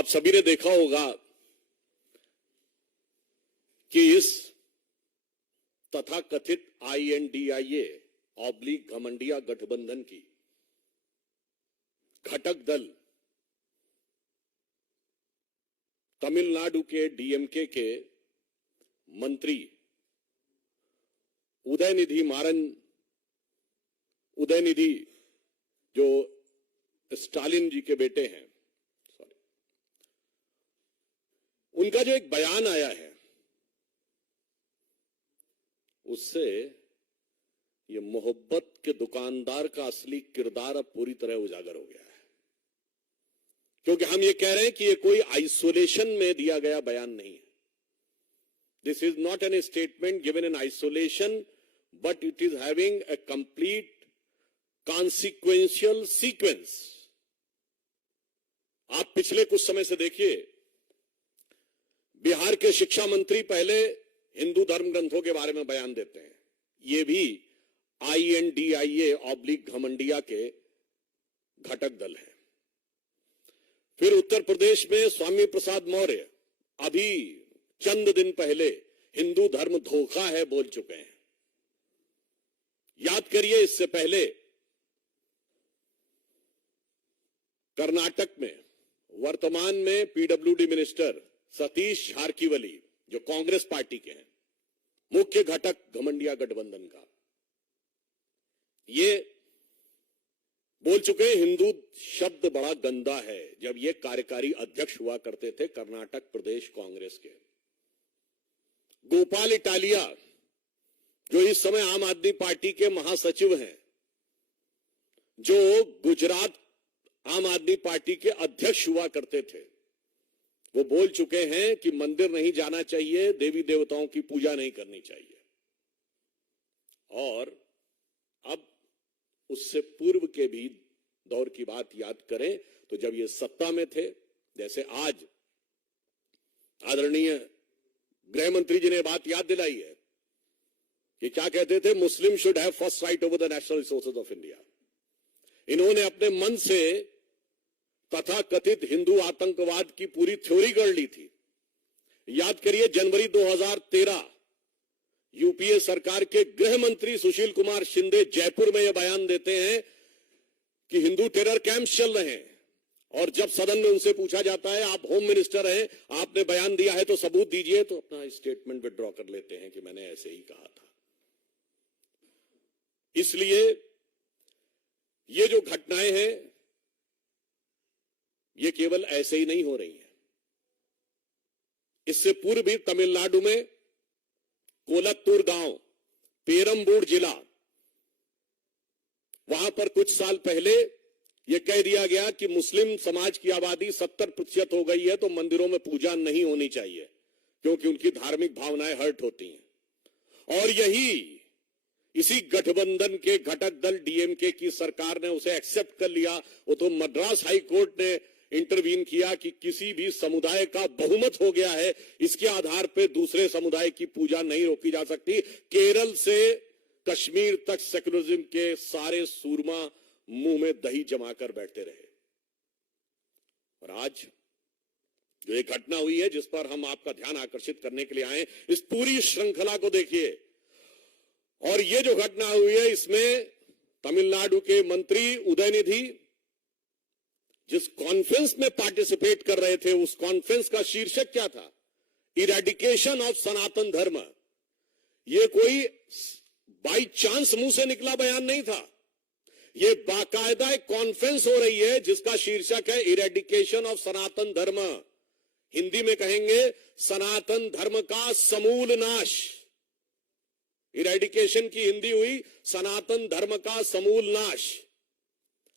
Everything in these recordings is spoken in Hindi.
आप सभी ने देखा होगा कि इस तथाकथित INDIA/घमंडिया गठबंधन की घटक दल तमिलनाडु के DMK के मंत्री उदयनिधि जो स्टालिन जी के बेटे हैं, उनका जो एक बयान आया है उससे ये मोहब्बत के दुकानदार का असली किरदार अब पूरी तरह उजागर हो गया है। क्योंकि हम ये कह रहे हैं कि ये कोई आइसोलेशन में दिया गया बयान नहीं है। This is not an statement given in isolation, but it is having a complete consequential sequence. आप पिछले कुछ समय से देखिए, बिहार के शिक्षा मंत्री पहले हिंदू धर्म ग्रंथों के बारे में बयान देते हैं, ये भी INDIA/घमंडिया के घटक दल है। फिर उत्तर प्रदेश में स्वामी प्रसाद मौर्य अभी चंद दिन पहले हिंदू धर्म धोखा है बोल चुके हैं। याद करिए, इससे पहले कर्नाटक में वर्तमान में PWD मिनिस्टर सतीश जारकिहोली, जो कांग्रेस पार्टी के हैं, मुख्य घटक घमंडिया गठबंधन का, ये बोल चुके हैं हिंदू शब्द बड़ा गंदा है, जब ये कार्यकारी अध्यक्ष हुआ करते थे कर्नाटक प्रदेश कांग्रेस के। गोपाल इटालिया, जो इस समय आम आदमी पार्टी के महासचिव हैं, जो गुजरात आम आदमी पार्टी के अध्यक्ष हुआ करते थे, वो बोल चुके हैं कि मंदिर नहीं जाना चाहिए, देवी देवताओं की पूजा नहीं करनी चाहिए। और अब उससे पूर्व के भी दौर की बात याद करें तो जब ये सत्ता में थे, जैसे आज आदरणीय गृह मंत्री जी ने बात याद दिलाई है कि क्या कहते थे, मुस्लिम should have first right over the national resources of India. इन्होंने अपने मन से तथाकथित हिंदू आतंकवाद की पूरी थ्योरी गढ़ ली थी। याद करिए, जनवरी 2013 UPA सरकार के गृह मंत्री सुशील कुमार शिंदे जयपुर में यह बयान देते हैं कि हिंदू टेरर कैंप्स चल रहे हैं, और जब सदन में उनसे पूछा जाता है, आप होम मिनिस्टर हैं, आपने बयान दिया है तो सबूत दीजिए, तो अपना स्टेटमेंट विड्रॉ कर लेते हैं कि मैंने ऐसे ही कहा था। इसलिए ये जो घटनाएं हैं ये केवल ऐसे ही नहीं हो रही है। इससे पूर्व भी तमिलनाडु में कोलत्तूर गांव, पेरम्बूर जिला, वहां पर कुछ साल पहले यह कह दिया गया कि मुस्लिम समाज की आबादी 70% हो गई है, तो मंदिरों में पूजा नहीं होनी चाहिए क्योंकि उनकी धार्मिक भावनाएं हर्ट होती हैं। और इसी गठबंधन के घटक दल DMK की सरकार ने उसे एक्सेप्ट कर लिया। वो तो मद्रास हाई कोर्ट ने इंटरवीन किया कि किसी भी समुदाय का बहुमत हो गया है, इसके आधार पर दूसरे समुदाय की पूजा नहीं रोकी जा सकती। केरल से कश्मीर तक सेकुलरिज्म के सारे सूरमा मुंह में दही जमाकर बैठते रहे। और आज जो एक घटना हुई है जिस पर हम आपका ध्यान आकर्षित करने के लिए आए, इस पूरी श्रृंखला को देखिए। और ये जो घटना हुई है, इसमें तमिलनाडु के मंत्री उदयनिधि जिस कॉन्फ्रेंस में पार्टिसिपेट कर रहे थे, उस कॉन्फ्रेंस का शीर्षक क्या था? इरेडिकेशन ऑफ सनातन धर्म। ये कोई बाई चांस मुंह से निकला बयान नहीं था, ये बाकायदा एक कॉन्फ्रेंस हो रही है जिसका शीर्षक है इरेडिकेशन ऑफ सनातन धर्म। हिंदी में कहेंगे सनातन धर्म का समूल नाश। इरेडिकेशन की हिंदी हुई सनातन धर्म का समूल नाश।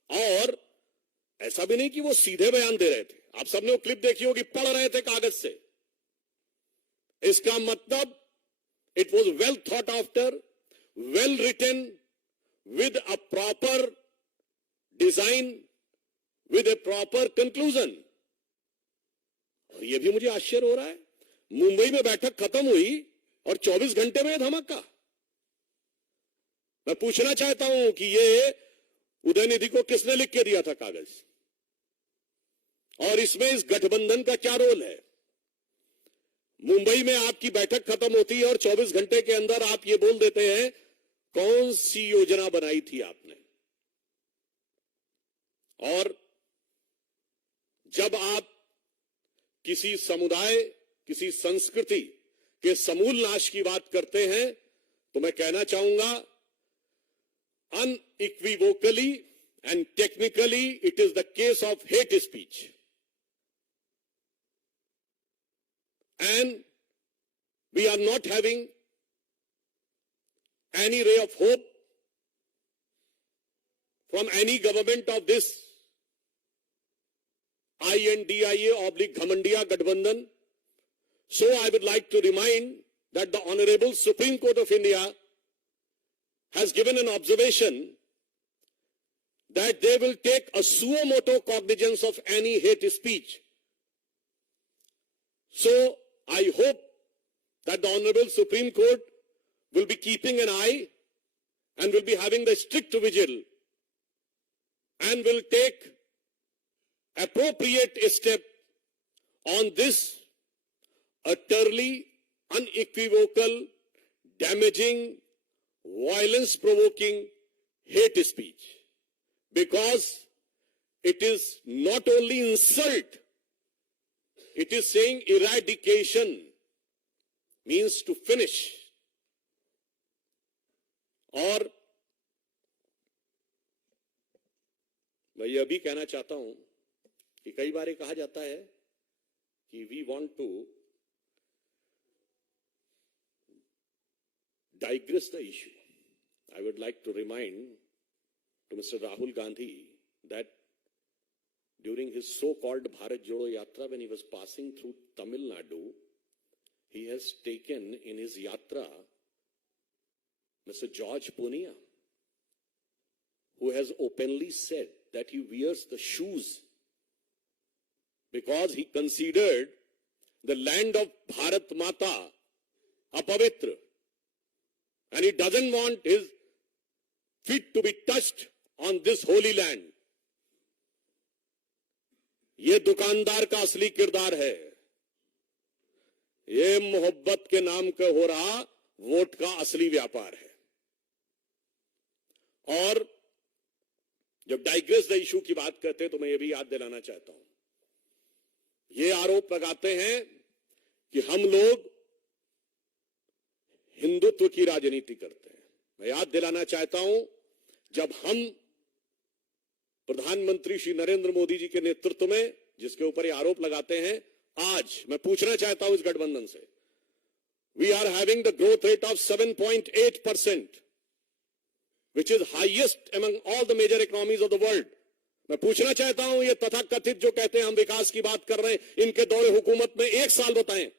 और ऐसा भी नहीं कि वो सीधे बयान दे रहे थे, आप सबने वो क्लिप देखी होगी, पढ़ रहे थे कागज से। इसका मतलब it was well thought after, well written, with a proper design, with a proper conclusion। और यह भी मुझे आश्चर्य हो रहा है, मुंबई में बैठक खत्म हुई और 24 घंटे में धमाका। मैं पूछना चाहता हूं कि ये उदयनिधि को किसने लिख के दिया था कागज? और इसमें इस गठबंधन का क्या रोल है? मुंबई में आपकी बैठक खत्म होती है और 24 घंटे के अंदर आप ये बोल देते हैं कौन सी योजना बनाई थी आपने। और जब आप किसी समुदाय, किसी संस्कृति के समूल नाश की बात करते हैं तो मैं कहना चाहूंगा unequivocally and technically it is the case of hate speech, and we are not having any ray of hope from any government of this INDIA/Ghamandiya Gadbandhan. So I would like to remind that the Honorable Supreme Court of India has given an observation that they will take a suo motu cognizance of any hate speech. So I hope that the Honorable Supreme Court will be keeping an eye and will be having the strict vigil and will take appropriate step on this utterly unequivocal, damaging, violence-provoking hate speech, because it is not only insult, it is saying eradication, means to finish. और मैं यह भी कहना चाहता हूं कि कई बार ये कहा जाता है कि we want to digress the issue. I would like to remind to Mr. Rahul Gandhi that during his so-called Bharat Jodo Yatra, when he was passing through Tamil Nadu, he has taken in his yatra Mr. George Punia, who has openly said that he wears the shoes because he considered the land of Bharat Mata apavitra, and he doesn't want his feet to be touched on this holy land. ये दुकानदार का असली किरदार है। ये मोहब्बत के नाम का हो रहा वोट का असली व्यापार है। और जब डाइग्रेस द इशू की बात करते हैं तो मैं ये भी याद दिलाना चाहता हूं, ये आरोप लगाते हैं कि हम लोग हिंदुत्व की राजनीति करते हैं। मैं याद दिलाना चाहता हूं, जब हम प्रधानमंत्री श्री नरेंद्र मोदी जी के नेतृत्व में जिसके ऊपर ये आरोप लगाते हैं, आज मैं पूछना चाहता हूं इस गठबंधन से, we are having the growth rate of 7.8%, which is highest among all the major economies of the world. मैं पूछना चाहता हूं, ये तथाकथित जो कहते हैं हम विकास की बात कर रहे हैं, इनके दौरे हुकूमत में एक साल बताएं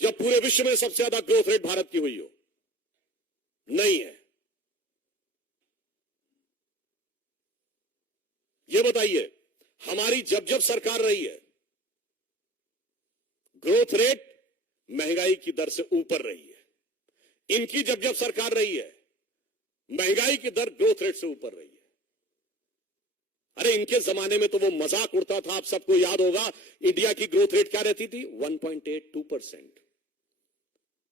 जब पूरे विश्व में सबसे ज्यादा ग्रोथ रेट भारत की हुई हो। नहीं है। ये बताइए, हमारी जब जब सरकार रही है, ग्रोथ रेट महंगाई की दर से ऊपर रही है। इनकी जब जब सरकार रही है, महंगाई की दर ग्रोथ रेट से ऊपर रही है। अरे इनके जमाने में तो वो मजाक उड़ता था, आप सबको याद होगा, इंडिया की ग्रोथ रेट क्या रहती थी? 1.82%.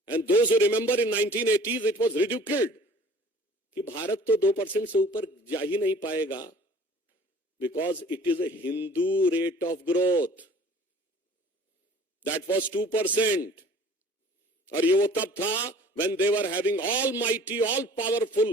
And those who remember in 1980s it was ridiculed कि भारत तो 2% से ऊपर जा ही नहीं पाएगा, because it is a Hindu rate of growth. That was 2%. और ये वो तब था when they were having almighty, all powerful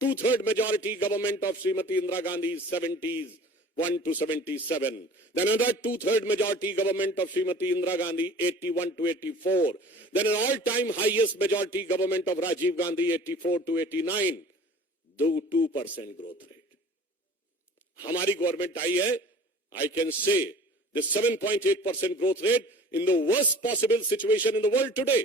2/3 majority government of Srimati Indira Gandhi's 70s 1 to 77. Then another 2/3 majority government of Srimati Indira Gandhi 81 to 84. Then an all-time highest majority government of Rajiv Gandhi 84 to 89. 2% growth rate. हमारी गवर्नमेंट आई है, I can say the 7.8% growth rate in the worst possible situation in the world today.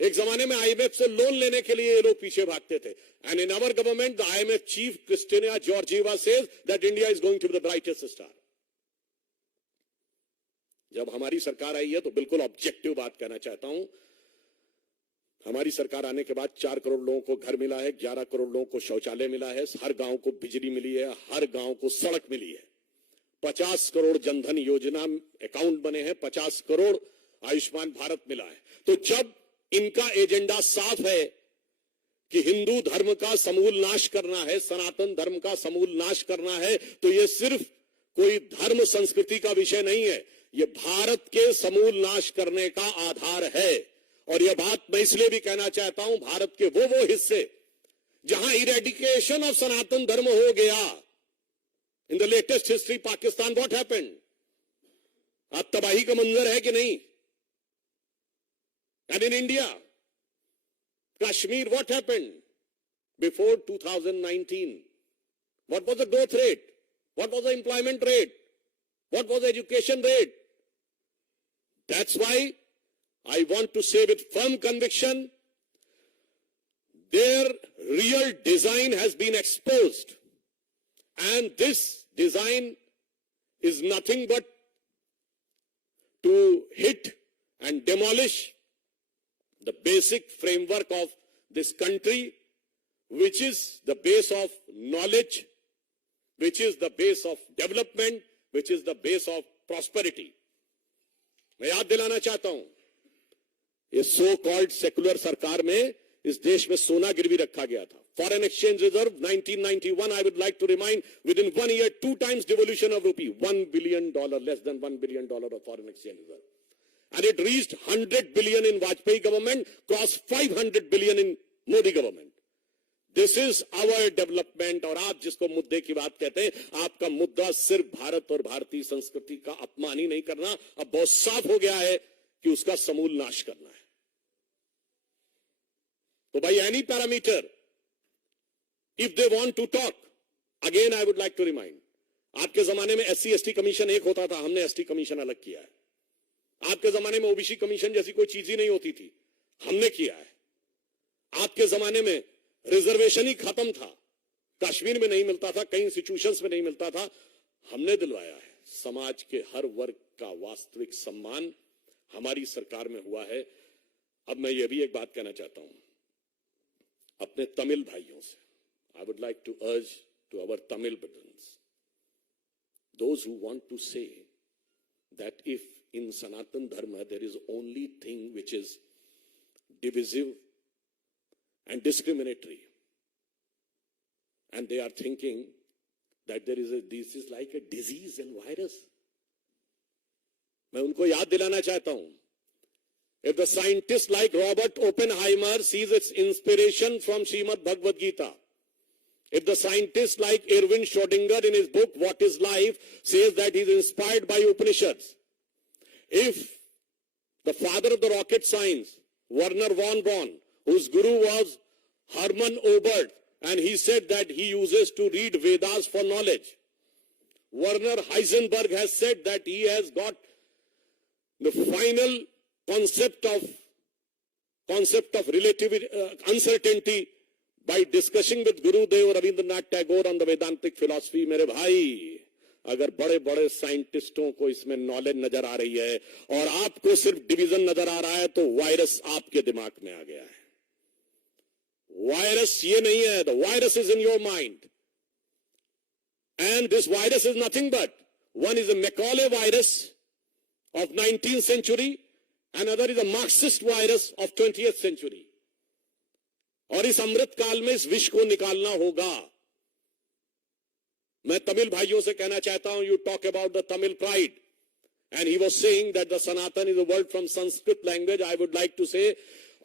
एक जमाने में आईएमएफ से लोन लेने के लिए ये लोग पीछे भागते थे, and in our government the IMF chief Kristalina Georgieva says that India is going to be the brightest star. जब हमारी सरकार आई है तो बिल्कुल ऑब्जेक्टिव बात कहना चाहता हूं, हमारी सरकार आने के बाद 4 करोड़ लोगों को घर मिला है, 11 करोड़ लोगों को शौचालय मिला है, हर गांव को बिजली मिली है, हर गांव को सड़क मिली है। 50 करोड़ जनधन योजना अकाउंट बने हैं, 50 करोड़ आयुष्मान भारत मिला है। तो जब इनका एजेंडा साफ है कि हिंदू धर्म का समूल नाश करना है, सनातन धर्म का समूल नाश करना है, तो यह सिर्फ कोई धर्म संस्कृति का विषय नहीं है, यह भारत के समूल नाश करने का आधार है। और यह बात मैं इसलिए भी कहना चाहता हूं, भारत के वो हिस्से जहां इरेडिकेशन ऑफ सनातन धर्म हो गया, in the latest history Pakistan, what happened? अब तबाही का मंजर है कि नहीं? And in India, Kashmir, what happened before 2019? What was the growth rate? What was the employment rate? What was the education rate? That's why I want to say with firm conviction, their real design has been exposed. And this design is nothing but to hit and demolish the basic framework of this country, which is the base of knowledge, which is the base of development, which is the base of prosperity. मैं याद दिलाना चाहता हूं, ये सो कॉल्ड सेकुलर सरकार में इस देश में सोना गिरवी रखा गया था. Foreign exchange reserve 1991, I would like to remind, within 1 year 2 times devolution of rupee, $1 billion, less than $1 billion of foreign exchange reserve. And it reached 100 billion in Vajpayee government, crossed 500 billion in Modi government. This is our development. और आप जिसको मुद्दे की बात कहते हैं, आपका मुद्दा सिर्फ भारत और भारतीय संस्कृति का अपमान ही नहीं करना, अब बहुत साफ हो गया है कि उसका समूल नाश करना है. तो by any parameter, if they want to talk, again I would like to remind, आपके जमाने में SC/ST कमीशन एक होता था, हमने ST कमीशन अलग किया है. आपके जमाने में ओबीसी कमीशन जैसी कोई चीज ही नहीं होती थी, हमने किया है. आपके जमाने में रिजर्वेशन ही खत्म था, कश्मीर में नहीं मिलता था, कई इंस्टीट्यूशंस में नहीं मिलता था, हमने दिलवाया है. समाज के हर वर्ग का वास्तविक सम्मान हमारी सरकार में हुआ है. अब मैं ये भी एक बात कहना चाहता हूं अपने तमिल भाइयों से. I would like to urge to our Tamil brothers, those who want to say that if in Sanatan Dharma there is only thing which is divisive and discriminatory, and they are thinking that this is like a disease and virus. मैं उनको याद दिलाना चाहता हूं, if the scientist like Robert Oppenheimer sees its inspiration from Srimad Bhagavad Gita, if the scientist like Erwin Schrödinger in his book What is Life says that he is inspired by Upanishads, if the father of the rocket science, Werner von Braun, whose guru was Hermann Oberth, and he said that he uses to read Vedas for knowledge, Werner Heisenberg has said that he has got the final concept of relative uncertainty by discussing with Gurudev Rabindranath Tagore on the Vedantic philosophy. मेरे भाई, अगर बड़े बड़े साइंटिस्टों को इसमें नॉलेज नजर आ रही है और आपको सिर्फ डिवीजन नजर आ रहा है, तो वायरस आपके दिमाग में आ गया है. वायरस ये नहीं है, the virus is in your mind, and this virus is nothing but, one is a Macaulay virus of 19th century, and another is a Marxist virus of 20th century. और इस अमृत काल में इस विष को निकालना होगा. मैं तमिल भाइयों से कहना चाहता हूं, you talk about the Tamil pride, and he was saying that the Sanatan is a word from Sanskrit language. I would like to say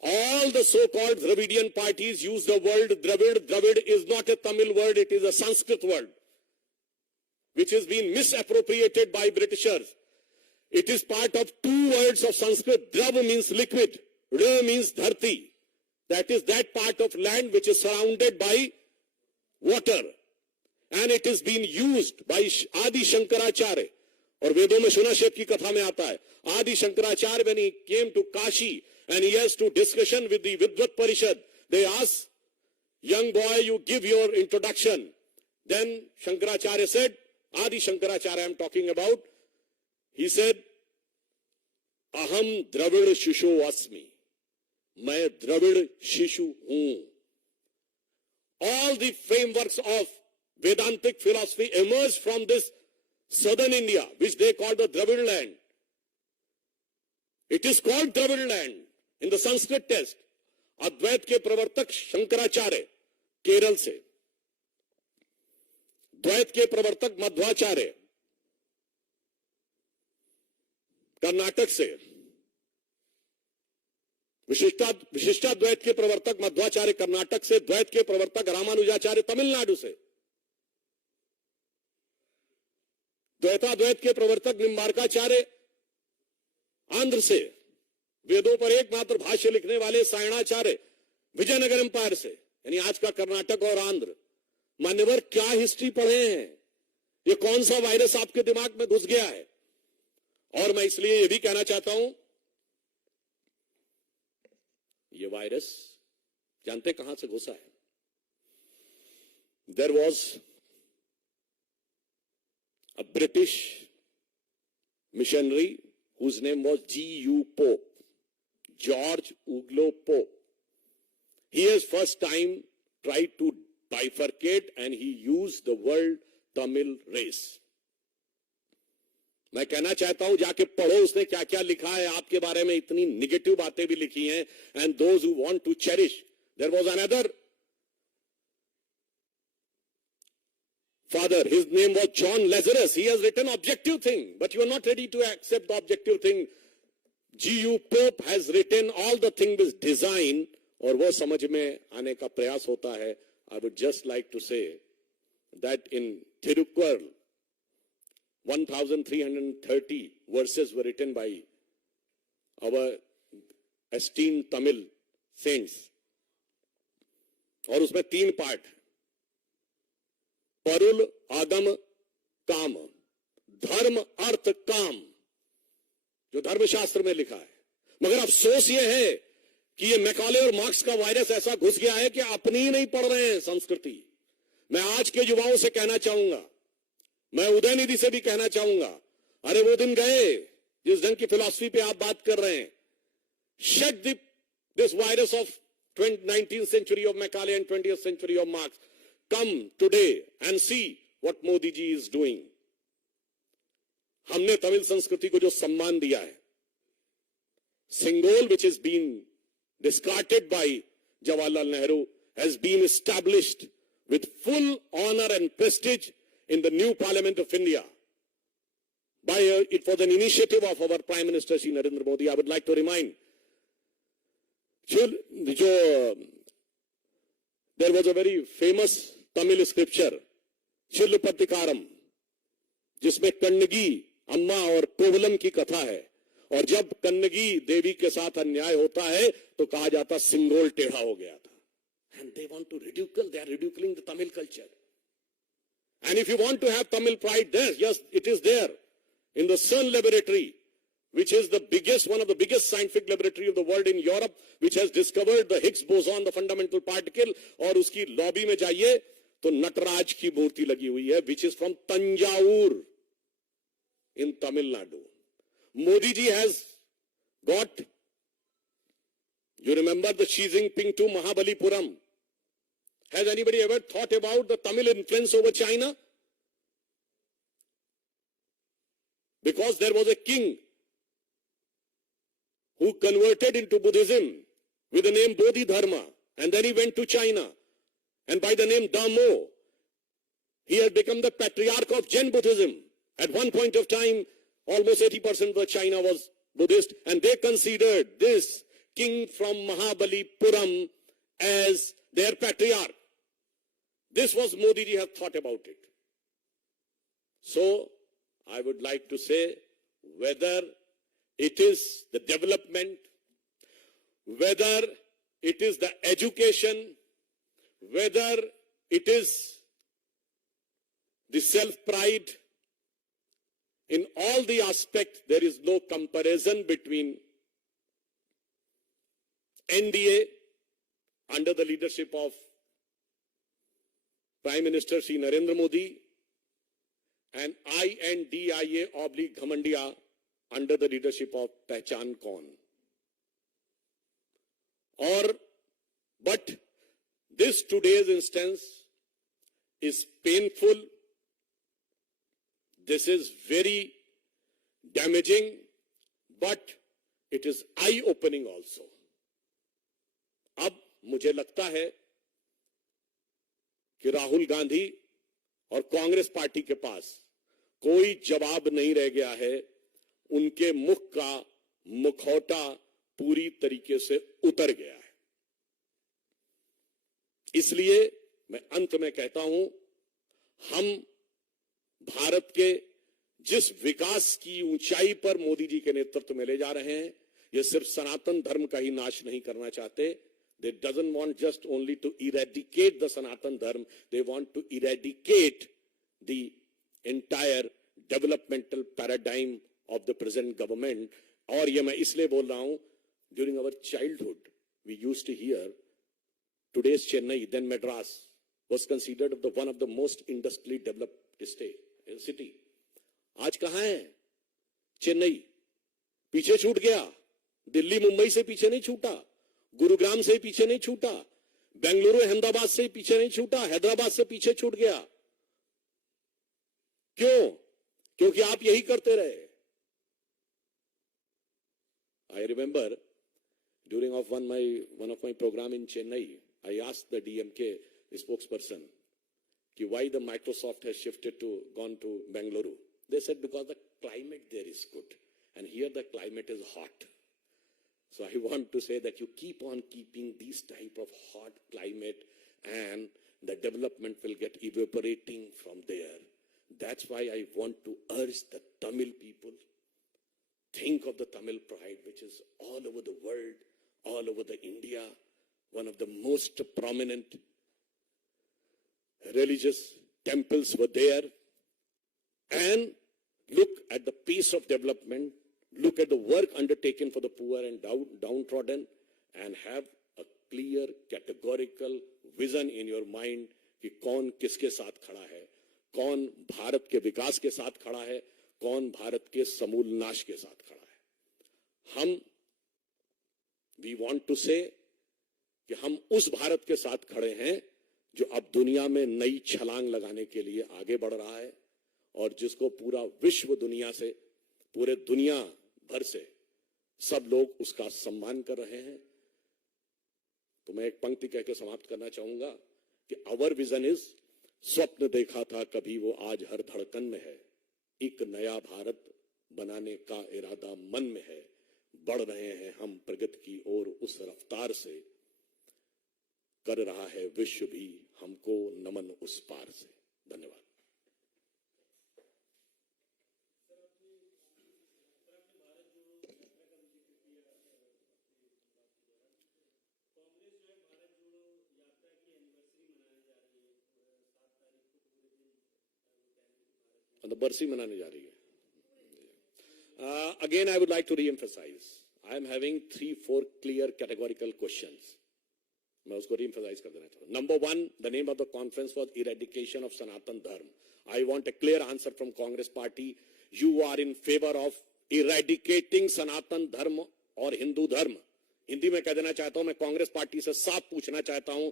all the so-called Dravidian parties use the word Dravid. Dravid is not a Tamil word, it is a Sanskrit word, which has been misappropriated by Britishers. It is part of 2 words of Sanskrit. Drav means liquid, Ra means dharti. That is that part of land which is surrounded by water. And it is being used by Adi Shankaracharya. और वेदों में शुनाशेप की कथा में आता है, Adi Shankaracharya, when he came to Kashi and he has to discussion with the Vidvat Parishad, they ask, young boy, you give your introduction. Then Shankaracharya said, Adi Shankaracharya I am talking about, he said, Aham Dravid Shishu Asmi. मैं द्रविड़ शिशु हूं. All the frameworks of Vedantic philosophy emerged from this southern India, which they call the Dravid land. It is called Dravid land in the Sanskrit text. अद्वैत के प्रवर्तक शंकराचार्य केरल से, द्वैत के प्रवर्तक मध्वाचार्य कर्नाटक से, विशिष्टाद्वैत के प्रवर्तक मध्वाचार्य कर्नाटक से, द्वैत के प्रवर्तक रामानुजाचार्य तमिलनाडु से, द्वैताद्वैत के प्रवर्तक निम्बार्काचार्य आंध्र से, वेदों पर एकमात्र भाष्य लिखने वाले सायणाचार्य विजयनगर एम्पायर से, यानी आज का कर्नाटक और आंध्र। मान्यवर, क्या हिस्ट्री पढ़े हैं? ये कौन सा वायरस आपके दिमाग में घुस गया है? और मैं इसलिए ये भी कहना चाहता हूं, ये वायरस जानते कहां से घुसा है? There was a British missionary whose name was G.U. Pope, George Uglo Pope. He has first time tried to bifurcate and he used the word Tamil race. मैं कहना चाहता हूं, जाके पढ़ो उसने क्या क्या लिखा है आपके बारे में। इतनी निगेटिव बातें भी लिखी हैं। And those who want to cherish, there was another father, his name was John Lazarus. He has written objective thing, but you are not ready to accept the objective thing. G.U. Pope has written all the thing with design, और वो समझ में आने का प्रयास होता है. I would just like to say that in Thirukkural, 1,330 verses were written by our esteemed Tamil saints. और उसमें 3 पार्ट, परुल आगम काम, धर्म अर्थ काम, जो धर्मशास्त्र में लिखा है. मगर अफसोस यह है कि ये मैकाले और मार्क्स का वायरस ऐसा घुस गया है कि अपनी ही नहीं पढ़ रहे हैं संस्कृति. मैं आज के युवाओं से कहना चाहूंगा, मैं उदयनिधि से भी कहना चाहूंगा, अरे वो दिन गए जिस ढंग की फिलॉसफी पे आप बात कर रहे हैं. Shed this virus of 19th century of Macaulay and 20th century of Marx. Come today and see what Modi ji is doing. हमने तमिल संस्कृति को जो सम्मान दिया है, Singol, which has been discarded by Jawaharlal Nehru, has been established with full honor and prestige in the new Parliament of India. It was an initiative of our Prime Minister Shri Narendra Modi. I would like to remind, there was a very famous Tamil scripture, Chillupatikaram, जिसमें कन्नगी अम्मा और कोवलम की कथा है. और जब कन्नगी देवी के साथ अन्याय होता है तो कहा जाता सिंगोल टेढ़ा हो गया था. And they want to ridicule, they are ridiculing the Tamil culture. And if you want to have Tamil pride there, yes, it is there in the CERN laboratory, which is the biggest, one of the biggest scientific laboratory of the world in Europe, which has discovered the Higgs boson, the fundamental particle. और उसकी लॉबी में जाइए तो नटराज की मूर्ति लगी हुई है, which is from Tanjavur in Tamil Nadu. Modi ji has got, you remember the Xi Jinping to Mahabalipuram. Has anybody ever thought about the Tamil influence over China? Because there was a king who converted into Buddhism with the name Bodhidharma, and then he went to China, and by the name Dhammo, he had become the patriarch of Jain Buddhism. At one point of time, almost 80% of China was Buddhist, and they considered this king from Mahabalipuram as their patriarch. This was Modi ji have thought about it. So, I would like to say, whether it is the development, whether it is the education, whether it is the self-pride, in all the aspects, there is no comparison between NDA under the leadership of Prime Minister Shri Narendra Modi and INDIA/Ghamandiya under the leadership of Pehchan Kaun. But this today's instance is painful, This is very damaging, but it is eye-opening also. अब मुझे लगता है कि राहुल गांधी और कांग्रेस पार्टी के पास कोई जवाब नहीं रह गया है। उनके मुख का मुखौटा पूरी तरीके से उतर गया है। इसलिए मैं अंत में कहता हूं, हम भारत के जिस विकास की ऊंचाई पर मोदी जी के नेतृत्व में ले जा रहे हैं, ये सिर्फ सनातन धर्म का ही नाश नहीं करना चाहते। They doesn't want just only to eradicate the Sanatan Dharma, they want to eradicate the entire developmental paradigm of the present government. और ये मैं इसलिए बोल रहा हूं, during our childhood, we used to hear today's Chennai, then Madras, was considered one of the most industrially developed city. आज कहां है चेन्नई? पीछे छूट गया। दिल्ली मुंबई से पीछे नहीं छूटा, गुरुग्राम से पीछे नहीं छूटा, बेंगलुरु अहमदाबाद से पीछे नहीं छूटा, हैदराबाद से पीछे छूट गया। क्यों? क्योंकि आप यही करते रहे। I remember during one of my program in Chennai, I asked the DMK spokesperson why the Microsoft has gone to Bengaluru. They said because the climate there is good, and here the climate is hot. So I want to say that you keep on keeping these type of hot climate, and the development will get evaporating from there. That's why I want to urge the Tamil people, think of the Tamil pride, which is all over the world, all over the India, one of the most prominent religious temples were there. And look at the pace of development, look at the work undertaken for the poor and downtrodden, and have a clear, categorical vision in your mind कि कौन किसके साथ खड़ा है, कौन भारत के विकास के साथ खड़ा है, कौन भारत के समूल नाश के साथ खड़ा है। we want to say कि हम उस भारत के साथ खड़े हैं जो अब दुनिया में नई छलांग लगाने के लिए आगे बढ़ रहा है, और जिसको पूरा विश्व दुनिया से, पूरे दुनिया भर से सब लोग उसका सम्मान कर रहे हैं। तो मैं एक पंक्ति कहकर समाप्त करना चाहूंगा कि आवर विजन इज, स्वप्न देखा था कभी वो आज हर धड़कन में है, एक नया भारत बनाने का इरादा मन में है, बढ़ रहे हैं हम प्रगति की ओर उस रफ्तार से, कर रहा है विश्व भी हमको नमन उस पार से। धन्यवाद। बरसी मनाने जा रही है। Again, I would like to re-emphasize. I am having 3-4 clear categorical questions. मैं उसको re-emphasize कर देना चाहता हूँ। Number 1, the name of the conference was Eradication of Sanatan Dharma. I want a clear answer from Congress Party. You are in favor of eradicating Sanatan Dharma और हिंदू धर्म? हिंदी में कह देना चाहता हूं, मैं कांग्रेस पार्टी से साफ पूछना चाहता हूं,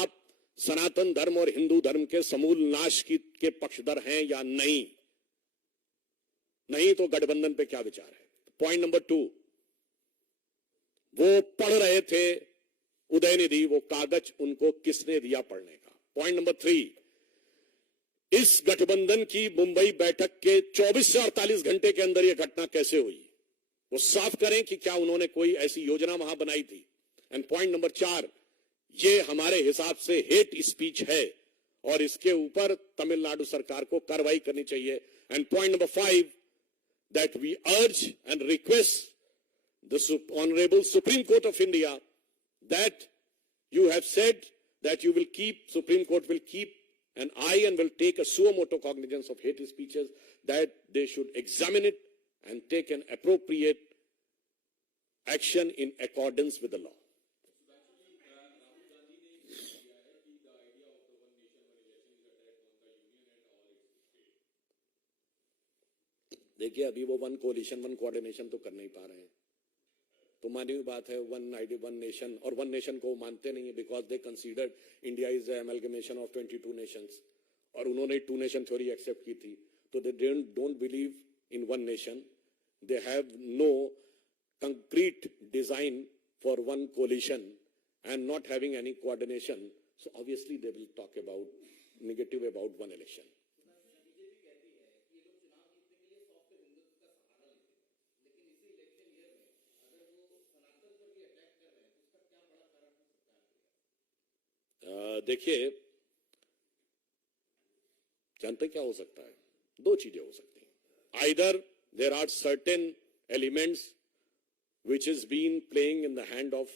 आप सनातन धर्म और हिंदू धर्म के समूल नाश के पक्षधर हैं या नहीं? नहीं तो गठबंधन पे क्या विचार है? पॉइंट नंबर 2, वो पढ़ रहे थे उदयनिधि, वो कागज उनको किसने दिया पढ़ने का? पॉइंट नंबर 3, इस गठबंधन की मुंबई बैठक के 24 से 48 घंटे के अंदर यह घटना कैसे हुई? वो साफ करें कि क्या उन्होंने कोई ऐसी योजना वहां बनाई थी? एंड पॉइंट नंबर 4, ये हमारे हिसाब से हेट स्पीच है और इसके ऊपर तमिलनाडु सरकार को कार्रवाई करनी चाहिए। And point number 5, that we urge and request the Honorable Supreme Court of India that you have said that you will keep, Supreme Court will keep an eye and will take a suo motu cognizance of hate speeches, that they should examine it and take an appropriate action in accordance with the law. देखिए, अभी वो वन कोलिशन, वन कोऑर्डिनेशन तो कर नहीं पा रहे हैं, तो मानी हुई बात है वन आईडी वन नेशन, और वन नेशन को मानते नहीं है because they considered India is amalgamation of 22 Nations, और उन्होंने 2 नेशन थ्योरी एक्सेप्ट की थी। So they don't believe in one nation. They have no concrete design for one coalition and not having any coordination. So obviously they will talk about negative about one election. देखिए, जानते क्या हो सकता है? दो चीजें हो सकती हैं. Either there are certain elements which has been playing in the hand of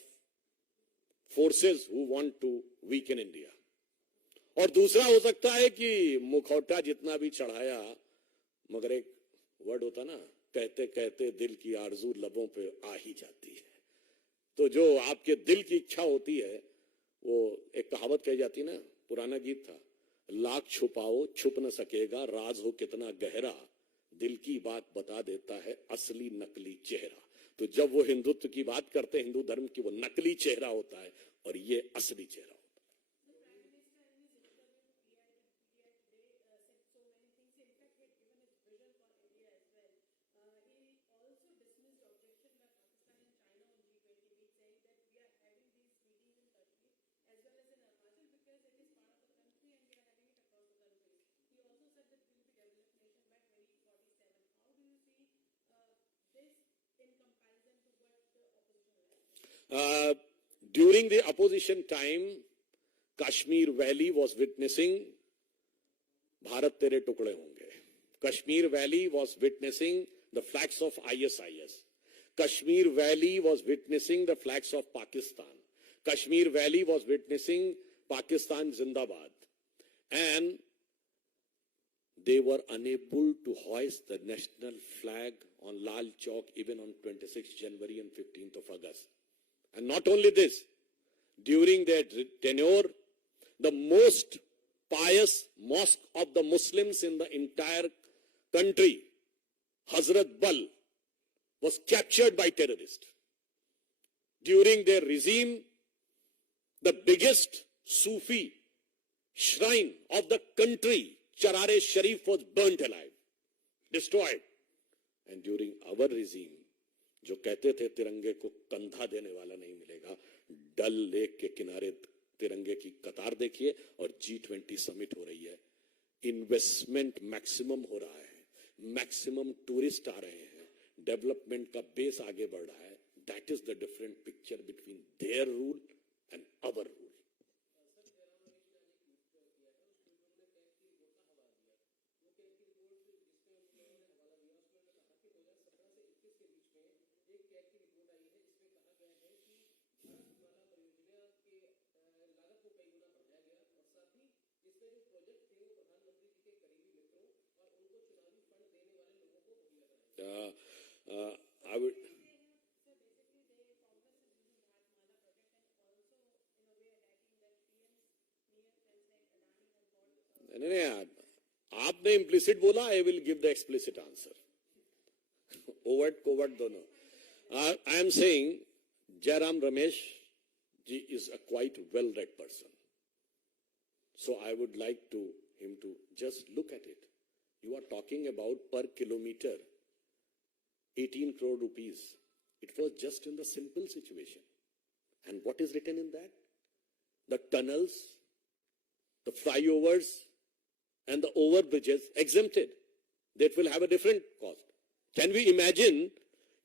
forces who want to weaken India. और दूसरा हो सकता है कि मुखौटा जितना भी चढ़ाया, मगर एक वर्ड होता ना, कहते कहते दिल की आरजू लबों पे आ ही जाती है. तो जो आपके दिल की इच्छा होती है, वो एक कहावत कही जाती है ना, पुराना गीत था, लाख छुपाओ छुप न सकेगा, राज हो कितना गहरा, दिल की बात बता देता है असली नकली चेहरा. तो जब वो हिंदुत्व की बात करते हैं, हिंदू धर्म की, वो नकली चेहरा होता है और ये असली चेहरा होता है. During the opposition time, Kashmir Valley was witnessing Bharat Tere Tukde Honge. Kashmir Valley was witnessing the flags of ISIS. Kashmir Valley was witnessing the flags of Pakistan. Kashmir Valley was witnessing Pakistan Zindabad. And they were unable to hoist the national flag on Lal Chowk even on 26th January and 15th of August. And not only this, during their tenure, the most pious mosque of the Muslims in the entire country, Hazrat Bal, was captured by terrorists. During their regime, the biggest Sufi shrine of the country, Charare Sharif, was burnt alive, destroyed. And during our regime, जो कहते थे तिरंगे को कंधा देने वाला नहीं मिलेगा, डल लेक के किनारे तिरंगे की कतार देखिए और G20 समिट हो रही है. इन्वेस्टमेंट मैक्सिमम हो रहा है, मैक्सिमम टूरिस्ट आ रहे हैं, डेवलपमेंट का बेस आगे बढ़ रहा है. That is the different picture between their rule and our rule. I would. नहीं, आपने इम्प्लिसिट बोला, I will give the explicit answer. Overt covert दोनों. I am saying Jairam Ramesh ji is a quite well read person, so I would like him to just look at it. You are talking about per kilometer 18 crore rupees. It was just in the simple situation. And what is written in that? The tunnels, the flyovers, and the overbridges exempted. That will have a different cost. Can we imagine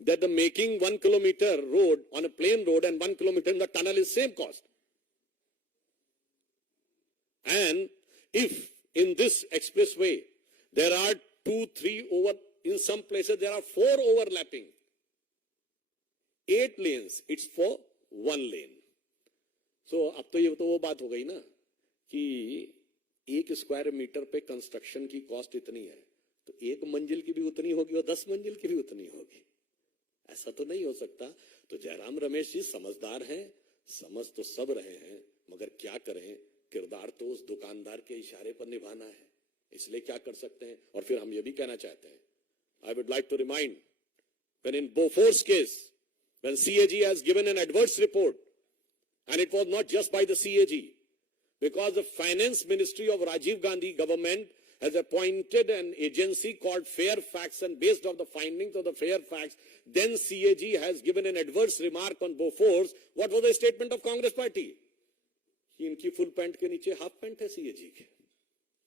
that the making 1 kilometer road on a plain road and 1 kilometer in the tunnel is same cost? And if in this expressway there are 2, 3 over, in some places there are 4 overlapping, 8 lanes, it's for 1 lane. So अब तो ये तो वो बात हो गई ना कि 1 स्क्वायर मीटर पे कंस्ट्रक्शन की कॉस्ट इतनी है, तो 1 मंजिल की भी उतनी होगी और 10 मंजिल की भी उतनी होगी. ऐसा तो नहीं हो सकता. तो जयराम रमेश जी समझदार हैं, समझ तो सब रहे हैं, मगर क्या करें, किरदार तो उस दुकानदार के इशारे पर निभाना है, इसलिए क्या कर सकते हैं. और फिर हम ये भी कहना चाहते हैं, I would like to remind, when in Bofor's case, when CAG has given an adverse report, and it was not just by the CAG, because the finance ministry of Rajiv Gandhi government has appointed an agency called Fair Facts, and based on the findings of the Fair Facts, then CAG has given an adverse remark on Bofors. What was the statement of Congress party? कि इनकी full pant के नीचे half pant है CAG के.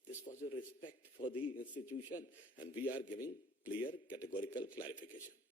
This was a respect for the institution, and we are giving clear, categorical clarification.